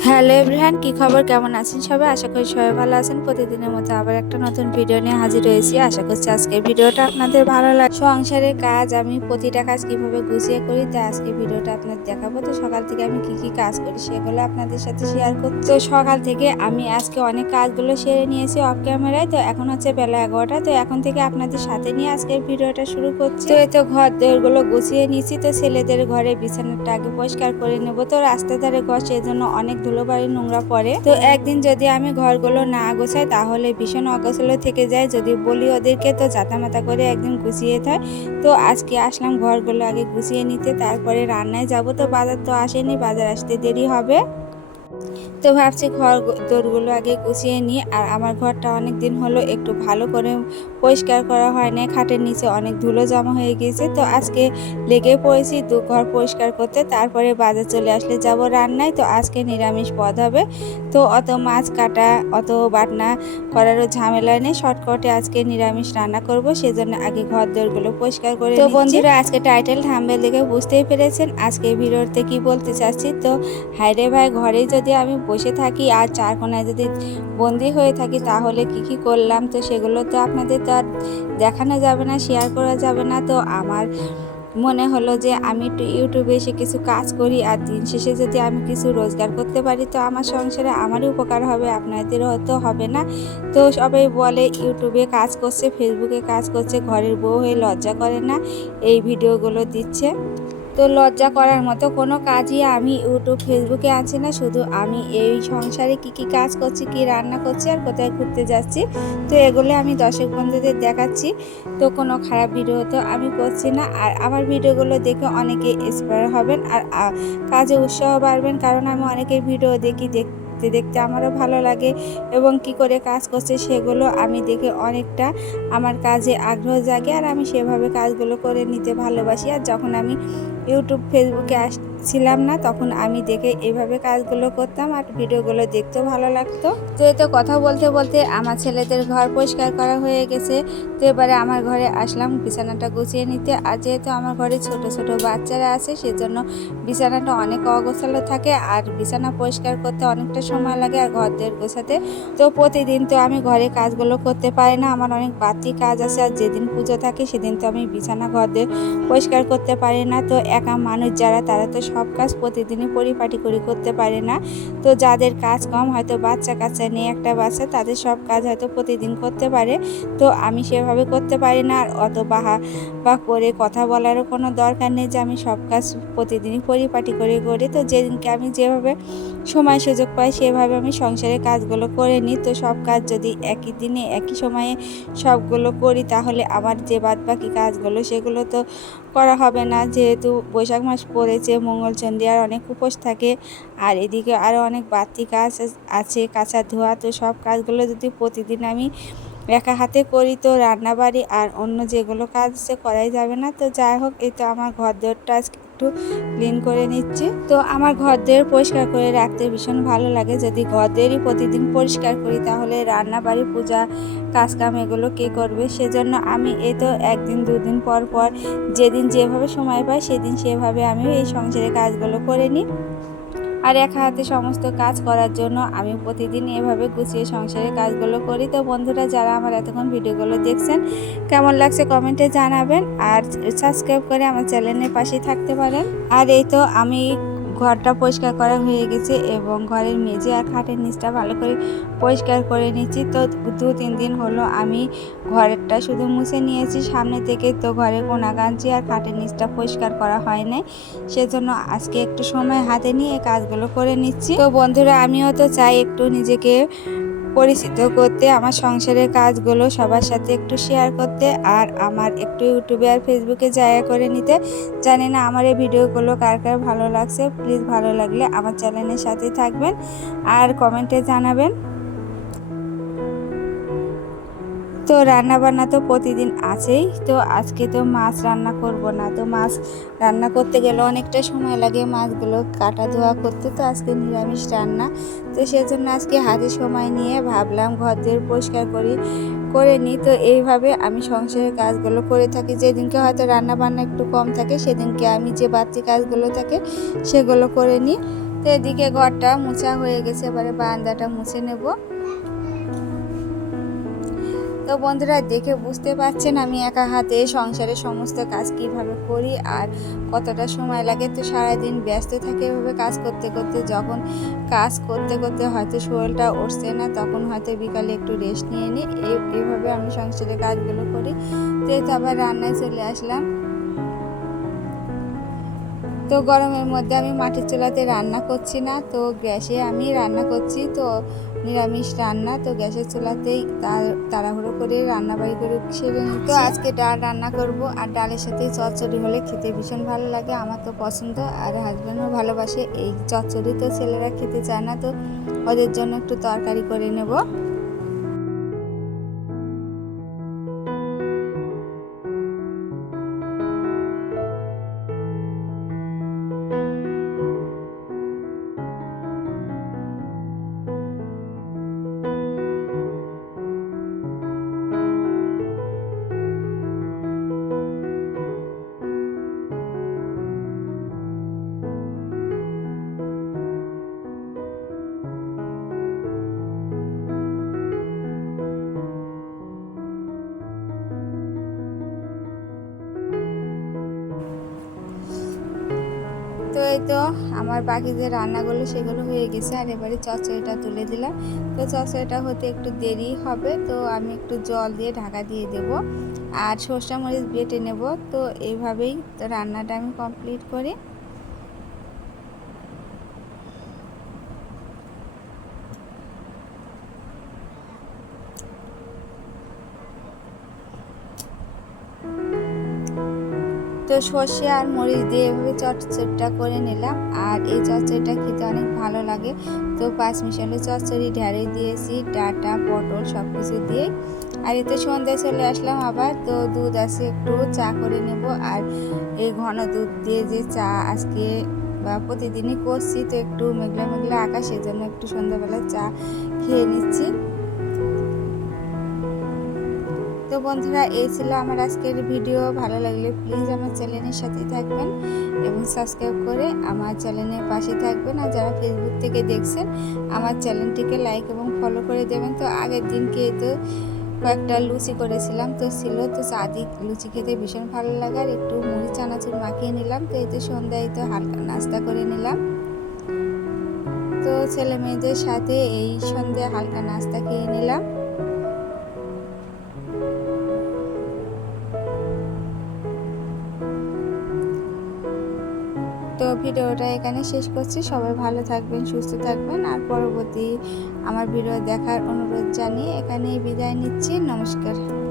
Hello এভরিহান, কি খবর? কেমন আছেন সবাই? আশা করি সবাই ভালো আছেন। প্রতিদিনের মতো আবার একটা নতুন ভিডিও নিয়ে হাজির হয়েছি। আশা করছি আজকে ভিডিওটা আপনাদের ভালো লাগে সংসারের কাজ, আমি প্রতিটা কাজ কীভাবে গুছিয়ে করি, তা আজকে ভিডিওটা আপনাদের দেখাবো। তো সকাল থেকে আমি কি কি কাজ করি সেগুলো আপনাদের সাথে শেয়ার করছি তো সকাল থেকে আমি আজকে অনেক কাজগুলো সেরে নিয়েছি অফ ক্যামেরায় তো এখন হচ্ছে বেলা এগারোটা। তো এখন থেকে আপনাদের সাথে নিয়ে আজকের ভিডিওটা শুরু করছি। তো এই তো ঘর দোরগুলো গুছিয়ে নিয়েছি। তো ছেলেদের ঘরে বিছানাটা আগে পরিষ্কার করে নেব। তো রাস্তা ধারে ঘর সেই জন্য অনেক ধুলোবাড়ি নোংরা পড়ে। তো একদিন যদি আমি ঘরগুলো না গোছাই, তাহলে ভীষণ অগোছালো থেকে যায়। যদি বলি ওদেরকে, তো জাতামাতা করে একদিন গুছিয়ে থাকে তো আজকে আসলাম ঘরগুলো আগে গুছিয়ে নিতে, তারপরে রান্নায় যাব। তো বাজার তো আসেনি, বাজার আসতে দেরি হবে। তো ভাবছি ঘর দৌড়গুলো আগে গুছিয়ে নিই। আর আমার ঘরটা অনেক দিন হলো একটু ভালো করে পরিষ্কার করা হয় না খাটের নিচে অনেক ধুলো জমা হয়ে গিয়েছে। তো আজকে লেগে পড়েছি দু ঘর পরিষ্কার করতে। তারপরে বাজার চলে আসলে যাব রান্নায়। তো আজকে নিরামিষ পদ হবে। তো অত মাছ কাটা অত বাটনা করারও ঝামেলা নেই। শর্টকটে আজকে নিরামিষ রান্না করব। সেজন্য আগে ঘর দৌড়গুলো পরিষ্কার করে তো বন্ধুরা আজকে টাইটেল থাম্বেল দেখে বুঝতেই পেরেছেন। আজকে ভিডিওতে কি বলতে চাচ্ছি? তো হাইরে ভাই ঘরেই যদি আমি বসে থাকি আর চার কোনায় যদি বন্দি হয়ে থাকি তাহলে কি কি করলাম? তো সেগুলো তো আপনাদের তো আর দেখানো যাবে না শেয়ার করা যাবে না। তো আমার মনে হলো যে আমি একটু ইউটিউবে এসে কিছু কাজ করি আর দিন শেষে যদি আমি কিছু রোজগার করতে পারি, তো আমার সংসারে আমারই উপকার হবে, আপনাদেরও হয়তো হবে না। তো সবাই বলে ইউটিউবে কাজ করছে ফেসবুকে কাজ করছে, ঘরের বউ হয়ে লজ্জা করে না, এই ভিডিওগুলো দিচ্ছে। তো লজ্জা করার মতো কোনো কাজই আমি ইউটিউব ফেসবুকে আছি না। শুধু আমি এই সংসারে কি কি কাজ করছি, কি রান্না করছি আর কোথায় ঘুরতে যাচ্ছি, তো এগুলো আমি দর্শক বন্ধুদের দেখাচ্ছি। তো কোনো খারাপ ভিডিও তো আমি করছি না। আর আমার ভিডিওগুলো দেখে অনেকে ইন্সপায়ার হবেন আর কাজে উৎসাহ বাড়বেন। কারণ আমি অনেকের ভিডিও দেখি, দেখতে দেখতে আমারও ভালো লাগে এবং কি করে কাজ করছে সেগুলো আমি দেখে অনেকটা আমার কাজে আগ্রহ জাগে। আর আমি সেভাবে কাজগুলো করে নিতে ভালোবাসি। আর যখন আমি ইউটিউব, ফেসবুকে আসছিলাম না, তখন আমি দেখে এইভাবে কাজগুলো করতাম আর ভিডিওগুলো দেখতেও ভালো লাগতো। তো এই তো কথা বলতে বলতে আমার ছেলেদের ঘর পরিষ্কার করা হয়ে গেছে। তো এবারে আমার ঘরে আসলাম বিছানাটা গুছিয়ে নিতে। আর যেহেতু আমার ঘরে ছোট ছোট বাচ্চারা আছে, সেজন্য বিছানাটা অনেক অগোছালো থাকে আর বিছানা পরিষ্কার করতে অনেকটা সময় লাগে আর ঘরদের গোছাতে। তো প্রতিদিন তো আমি ঘরে কাজগুলো করতে পারি না, আমার অনেক বাড়তি কাজ আছে আর যেদিন পুজো থাকে সেদিন তো আমি বিছানা ঘর দিয়ে পরিষ্কার করতে পারি না। তো একা মানুষ যারা, তারা তো সব কাজ প্রতিদিনই পরিপাটি করে করতে পারে না। তো যাদের কাজ কম হয়তো বাচ্চা কাচ্চা নিয়ে একটা বাচ্চা, তাদের সব কাজ হয়তো প্রতিদিন করতে পারে। তো আমি সেভাবে করতে পারি না, আর অত বাহা বা করে কথা বলারও কোনো দরকার নেই যে আমি সব কাজ প্রতিদিনই পরিপাটি করে করি। তো যেদিনকে আমি যেভাবে সময় সুযোগ পাই, সেভাবে আমি সংসারের কাজগুলো করে নিই। তো সব কাজ যদি একই দিনে, একই সময়ে সবগুলো করি, তাহলে আমার যে বাদ বাকি কাজগুলো, সেগুলো তো করা হবে না। যেহেতু বৈশাখ মাস পড়েছে মঙ্গলচন্ডী আর অনেক উপোস থাকে। আর এদিকে আরও অনেক বাড়তি কাজ আছে, কাঁচা ধোয়া। তো সব কাজগুলো যদি প্রতিদিন আমি একা হাতে করি, তো রান্নাবাড়ি আর অন্য যেগুলো কাজ সে করাই যাবে না। তো যাই হোক, এই তো আমার ঘর দোরটা আজকে একটু ক্লিন করে নিচ্ছি। তো আমার ঘরদের পরিষ্কার করে রাখতে ভীষণ ভালো লাগে। যদি ঘরদেরই প্রতিদিন পরিষ্কার করি, তাহলে রান্না বাড়ি, পূজা, কাজকাম এগুলো কে করবে? সেজন্য আমি এই তো একদিন, দুদিন পর পর যেদিন যেভাবে সময় পাই, সেদিন সেভাবে আমি এই সংসারের কাজগুলো করে নিই। আর এক হাতে সমস্ত কাজ করার জন্য আমি প্রতিদিন এভাবে গুছিয়ে সংসারের কাজগুলো করি। তো বন্ধুরা, যারা আমার এতক্ষণ ভিডিওগুলো দেখছেন, কেমন লাগছে কমেন্টে জানাবেন আর সাবস্ক্রাইব করে আমার চ্যানেলের পাশেই থাকতে পারেন। আর এই তো আমি ঘরটা পরিষ্কার করা হয়ে গেছে এবং ঘরের মেঝে আর খাটের নিচটা ভালো করে পরিষ্কার করে নিচ্ছি তো দু, তিন দিন হলো আমি ঘরেরটা শুধু মুছে নিয়েছি। সামনে থেকে তো ঘরে কোনা গাঞ্জি আর খাটের নিচটা পরিষ্কার করা হয় নাই। সেজন্য আজকে একটু সময় হাতে নিয়ে কাজগুলো করে নিচ্ছি। তো বন্ধুরা, আমিও তো চাই একটু নিজেকে পরিচিত করতে, আমার সংসারের কাজগুলো সবার সাথে একটু শেয়ার করতে আর আমার একটু ইউটিউবে আর ফেসবুকে জায়গা করে নিতে। জানি না আমার এই ভিডিওগুলো কার কার ভালো লাগছে। প্লিজ ভালো লাগলে আমার চ্যানেলের সাথেই থাকবেন আর কমেন্টে জানাবেন। তো রান্না বান্না তো প্রতিদিন আছেই। তো আজকে তো মাছ রান্না করব না। তো মাছ রান্না করতে গেলে অনেকটা সময় লাগে মাছগুলো কাটা ধোয়া করতে। তো আজকে নিরামিষ রান্না তো সেজন্য আজকে হাতে সময় নিয়ে ভাবলাম ঘর দিয়ে পরিষ্কার করি, করে নিই। তো এইভাবে আমি সংসারের কাজগুলো করে থাকি। যেদিনকে হয়তো রান্না বান্না একটু কম থাকে, সেদিনকে আমি যে বাড়তি কাজগুলো থাকে, সেগুলো করে নিই। তো এদিকে ঘরটা মোছা হয়ে গেছে, এবারে বারান্দাটা মুছে নেব। তো বন্ধুরা, দেখে বুঝতে পারছেন আমি একা হাতে সংসারের সমস্ত কাজ কীভাবে করি আর কতটা সময় লাগে। তো সারাদিন ব্যস্ত থাকে এভাবে কাজ করতে করতে, যখন কাজ করতে করতে হয়তো শরীরটা উঠছে না, তখন হয়তো বিকালে একটু রেস্ট নিয়ে নিই। এই- এইভাবে আমি সংসারের কাজগুলো করি। তো আবার রান্নায় চলে আসলাম। তো গরমের মধ্যে আমি মাটির চুলাতে রান্না করছি না, তো গ্যাসে আমি রান্না করছি। তো নিরামিষ রান্না তো গ্যাসের চুলাতেই তাড়াহুড়ো করে রান্না বাড়ি করে সেরে তো আজকে ডাল রান্না করব আর ডালের সাথে চচ্চড়ি হলে খেতে ভীষণ ভালো লাগে আমার তো পছন্দ আর হাজব্যান্ডও ভালোবাসে এই চচ্চড়ি তো ছেলেরা খেতে চায় না তো ওদের জন্য একটু তরকারি করে নেব। এই তো আমার বাকি যে রান্নাগুলো সেগুলো হয়ে গেছে আর এবারে চচড়িটা তুলে দিলাম। তো চচড়িটা হতে একটু দেরি হবে, তো আমি একটু জল দিয়ে ঢাকা দিয়ে দেব আর সর্ষা মরিচ বেটে নেব। তো এইভাবেই তো রান্নাটা আমি কমপ্লিট করি। তো সর্ষে আর মরিচ দিয়ে এভাবে চটচড়িটা করে নিলাম। আর এই চচ্চড়িটা খেতে অনেক ভালো লাগে। তো পাঁচ মিশালে চচ্চড়ি ঢেঁড়ে দিয়েছি, ডাটা, পটল সব কিছু দিয়ে। আর এতে সন্ধ্যায় চলে আসলাম আবার। তো দুধ আছে, একটু চা করে নেব। আর এই ঘন দুধ দিয়ে যে চা আজকে বা প্রতিদিনই করছি, তো একটু মেঘলা মেঘলা আকাশ এই জন্য একটু সন্ধ্যাবেলা চা খেয়ে নিচ্ছি। তো বন্ধুরা, এই ছিল আমার আজকের ভিডিও। ভালো লাগলে প্লিজ আমার চ্যানেলের সাথে থাকবেন এবং সাবস্ক্রাইব করে আমার চ্যানেলের পাশে থাকবেন। আর যারা ফেসবুক থেকে দেখছেন, আমার চ্যানেলটিকে লাইক এবং ফলো করে দেবেন। তো আগের দিনকে তো কয়েকটা লুচি করেছিলাম, তো ছিল। তো চাঁদি লুচি খেতে ভীষণ ভালো লাগে। আর একটু মুড়ি, চানাচুর মাখিয়ে নিলাম। তো এই তো সন্ধ্যায় তো হালকা নাস্তা করে নিলাম। তো ছেলে মেয়েদের সাথে এই সন্ধ্যায় হালকা নাস্তা খেয়ে নিলাম। ভিডিওটা এখানে শেষ করছি। সবাই ভালো থাকবেন, সুস্থ থাকবেন। আর পরবর্তী আমার ভিডিও দেখার অনুরোধ জানিয়ে এখানেই বিদায় নিচ্ছি। নমস্কার।